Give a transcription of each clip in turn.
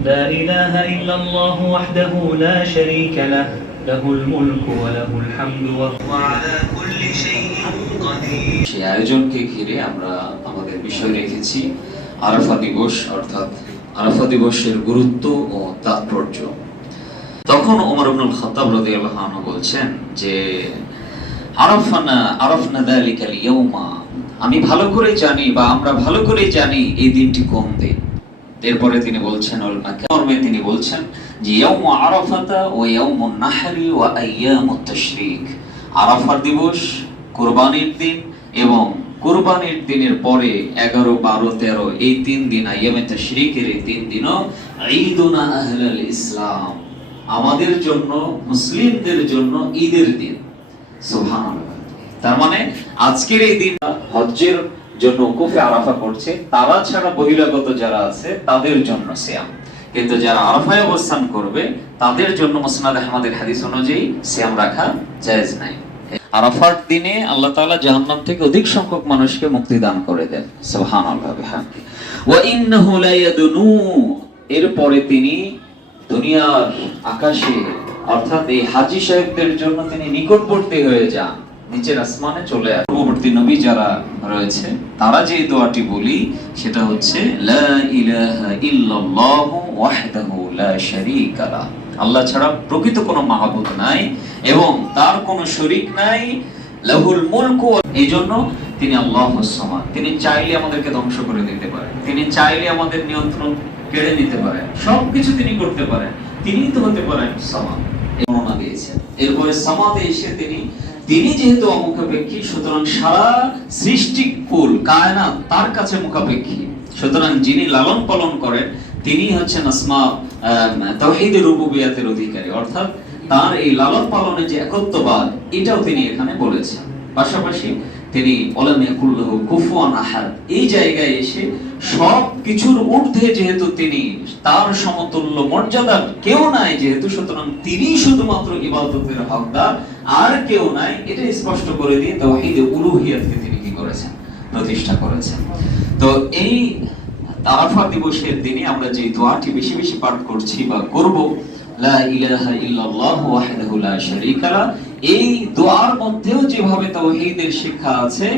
لا إله إلا الله وحده لا شريك له له الملك وله الحمد وهو على كل شيء قدير। সেই আয়োজনকে ঘিরে আমরা আমাদের বিষয় রেখেছি আরাফা দিবস, অর্থাৎ আরাফা দিবসের গুরুত্ব ও তাৎপর্য। তখন ওমর ইবনুল খাত্তাব রাদিয়াল্লাহু আনহু বলছেন যে আরাফনা যালিকাল ইয়াউমা, আমি ভালো করে জানি বা আমরা ভালো করে জানি এই দিনটি কোন দিন। এরপরে তিনি বলছেন তিনি বলছেন যে ইয়াউমু আরাফাতা ওয়া ইয়াউমুন নাহরি ওয়া আইয়ামুত তাশরিক, আরাফার দিবস, কুরবানির দিন এবং কুরবানির দিনের পরে 11, 12, 13 এই 3 দিন, আইয়ামে তাশরিকের এই 3 দিনও ঈদুনা আহলাল ইসলাম, আমাদের জন্য, মুসলিমদের জন্য ঈদের দিন। সুবহানাল্লাহ। তার মানে আজকের এই দিন হজ্জের জন্য উকুফে আরাফা করছে, তারা ছাড়া বহিরাগত যারা আছে তাদের জন্য সিয়াম, কিন্তু যারা আরাফায় অবস্থান করবে তাদের জন্য মুসনাদ আহমদের হাদিস অনুযায়ী সিয়াম রাখা জায়েজ নাই। আরাফার দিনে আল্লাহ তাআলা জাহান্নাম থেকে অধিক সংখ্যক মানুষকে মুক্তি দান করে দেন। সুবহানাল্লাহ বিহামদি। ওয়া ইন্নাহু লা ইয়াদনু, এরপরে তিনি দুনিয়ার আকাশে, অর্থাৎ এই হাজী সাহেবদের জন্য তিনি নিকটবর্তী হয়ে যান, নিচের আসমানে চলে আসেন। পূর্ববর্তী নবী যারা রয়েছে তারা যে দোয়াটি বলি সেটা হচ্ছে লা ইলাহা ইল্লাল্লাহু ওয়াহদাহু লা শারীকা লাহ, আল্লাহ ছাড়া প্রকৃত কোনো মাহবুদ নাই এবং তার কোনো শরীক নাই, লাহুল মুলকু, এইজন্য তিনি আল্লাহুস সামাদ, তিনি চাইলে আমাদেরকে ধ্বংস করে দিতে পারেন, তিনি চাইলে আমাদের নিয়ন্ত্রণ কেড়ে নিতে পারেন, সবকিছু তিনি করতে পারেন, তিনিই তো হতে পারেন সামাদ। বর্ণনা দিয়েছেন। এরপরে সামাদে এসে তিনি যেহেতু অমুখাপেক্ষী, সুতরাং সারা সৃষ্টি কুল কায়নাত তার কাছে মুখাপেক্ষী, সুতরাং যিনি লালন পালন করেন তিনি হচ্ছেন তাওহীদের রুবুবিয়াতের অধিকারী, অর্থাৎ তার এই লালন পালনের যে একত্ববাদ এটাও তিনি এখানে বলেছেন। পাশাপাশি তিনি ওলাম ইয়াকুল্লাহু কুফুয়ান আহাদ, এই জায়গায় এসে সব কিছুর ঊর্ধ্বে যেহেতু তিনি, তার সমতুল্য মর্যাদার কেউ নাই যেহেতু, সুতরাং তিনি শুধুমাত্র ইবাদতের হকদার, আর কেউ নাই, এটা স্পষ্ট করে দিয়ে তাওহীদে উলুহিয়াতকে তিনি কি করেছেন, প্রতিষ্ঠা করেছেন। তো এই আরাফা দিবসের দিনে আমরা যে দোয়াটি বেশি বেশি পাঠ করছি বা করব, লা ইলাহা ইল্লাল্লাহু ওয়াহদাহু লা শারীকা লাহ, এই দোয়ার মধ্যেও যেভাবে তাওহীদের শিক্ষা আছে,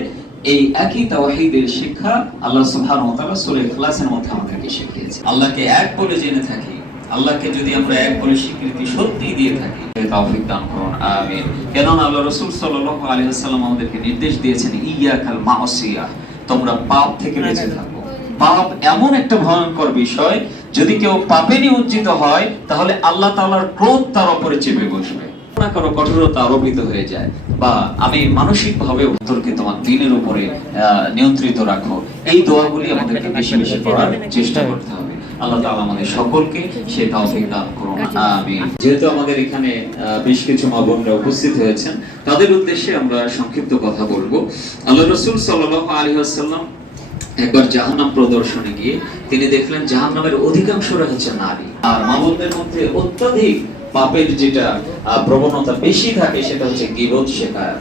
এই একই তাওহীদের শিক্ষা আল্লাহ সুবহানাহু ওয়া তাআলা সূরা ইখলাসের মধ্যে আমাদেরকে শিখিয়েছেন। আল্লাহকে এক বলে জেনে থাকি, আল্লাহকে যদি আমরা এক বলে স্বীকৃতি সত্যি দিয়ে থাকি, তৌফিক দান করুন, আমিন। কেননা আল্লাহ রাসূল সাল্লাল্লাহু আলাইহি ওয়াসাল্লাম আমাদেরকে নির্দেশ দিয়েছেন, ইয়াকাল মাসিয়া, তোমরা পাপ থেকে বেঁচে থাকো। পাপ এমন একটা ভয়ঙ্কর বিষয়, যদি কেউ পাপে নিমজ্জিত হয় তাহলে আল্লাহ তাআলার ক্রোধ তার উপরে চেপে বসবে, না কারো কঠোরতা আরোপিত হয়ে যায়, বা আমি মানসিক ভাবে উত্তরকে তোমার দিনের উপরে নিয়ন্ত্রিত রাখো, এই দোয়াগুলি আমাদেরকে বেশি বেশি করার চেষ্টা করতে হবে। আল্লাহ তাআলা আমাদের সকলকে সেই তৌফিক দান করুন, আমিন। যেহেতু আমাদের এখানে বেশ কিছু মা বোনরা উপস্থিত হয়েছেন, তাদের উদ্দেশ্যে আমরা সংক্ষিপ্ত কথা বলবো। আল্লাহ রাসূল সাল্লাল্লাহু আলাইহি ওয়াসাল্লাম একবার জাহান্নাম প্রদর্শনে গিয়ে তিনি দেখলেন জাহান্নামের অধিকাংশরা হচ্ছে নারী, আর মা বোনদের মধ্যে অত্যাধিক পাপের যেটা প্রবণতা বেশি থাকে সেটা হচ্ছে গীবত শেখায়।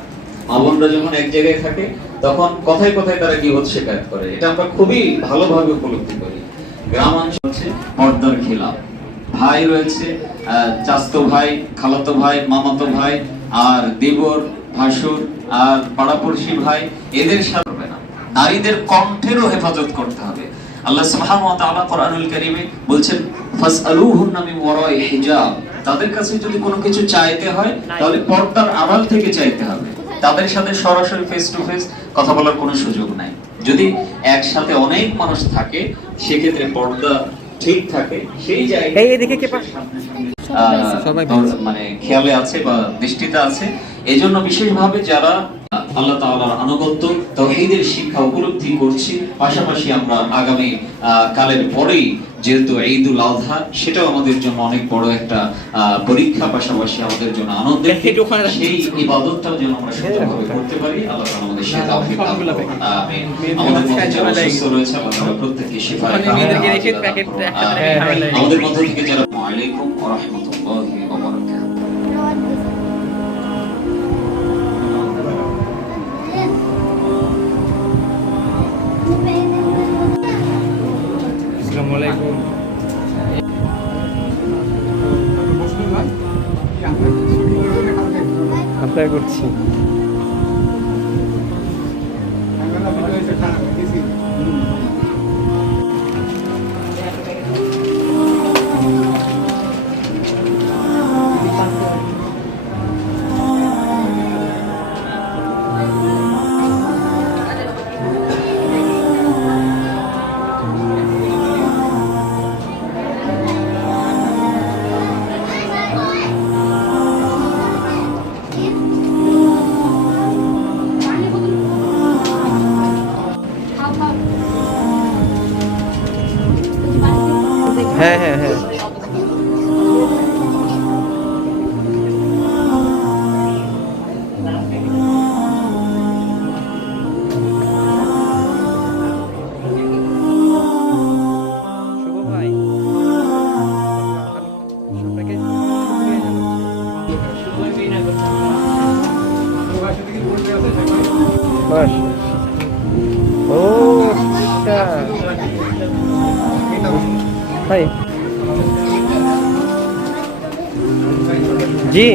মা বোনরা যখন এক জায়গায় থাকে তখন কথায় কথায় তারা গীবত শেখায়ত করে, এটা আমরা খুবই ভালোভাবে উপলব্ধি করি। গ্রামাঞ্চল হচ্ছে পর্দার খিলাফ, ভাই রয়েছে, চাচতো ভাই, খালাতো ভাই, মামাতো ভাই, আর দেবর, ভাসুর, আর পাড়াপড়শি ভাই, এদের সাথে না, নারীদের কণ্ঠেরও হেফাজত করতে হবে। আল্লাহ সুবহানাহু ওয়া তাআলা কোরআনুল কারীমে বলছেন, ফাসআলুহুন্না মিন ওয়ারাই হিজাব, তাদের কাছে যদি কোনো কিছু চাইতে হয় তাহলে পর্দার আড়াল থেকে চাইতে হবে, তাদের সাথে সরাসরি ফেস টু ফেস কথা বলার কোনো সুযোগ নাই। যদি একসাথে অনেক মানুষ থাকে সেক্ষেত্রে পর্দা ঠিক থাকে, সেই জায়গায় মানে খেয়ালে আছে বা দৃষ্টিতে আছে। এজন্য বিশেষভাবে যারা আল্লাহ তাআলার আনুগত্য, তাওহীদের শিক্ষা উপলব্ধি করছি, পাশাপাশি আমরা আগামী কালের পরেই যেহেতু ঈদুল আযহা, সেটাও আমাদের জন্য অনেক বড় একটা পরীক্ষা, পাশাপাশি আমাদের জন্য আনন্দের, সেই ইবাদতটাও যেন আমরা সুন্দরভাবে করতে পারি। আল্লাহ তাআলা আমাদের সেই তৌফিক দান করুন, আমিন। আমাদের মধ্যে যারা অসুস্থ রয়েছে আল্লাহ তাআলা প্রত্যেককে শিফা দান করুন। আমাদের মধ্য থেকে যারা, আসসালামু আলাইকুম ওয়া রাহমাতুল্লাহি ওয়া বারাকাতুহু। আসসালামু আলাইকুম। অপেক্ষা করছি। হ্যাঁ হ্যাঁ হ্যাঁ। শুভ ভাই, আপনাকে বাস। ও আচ্ছা ভাই, জি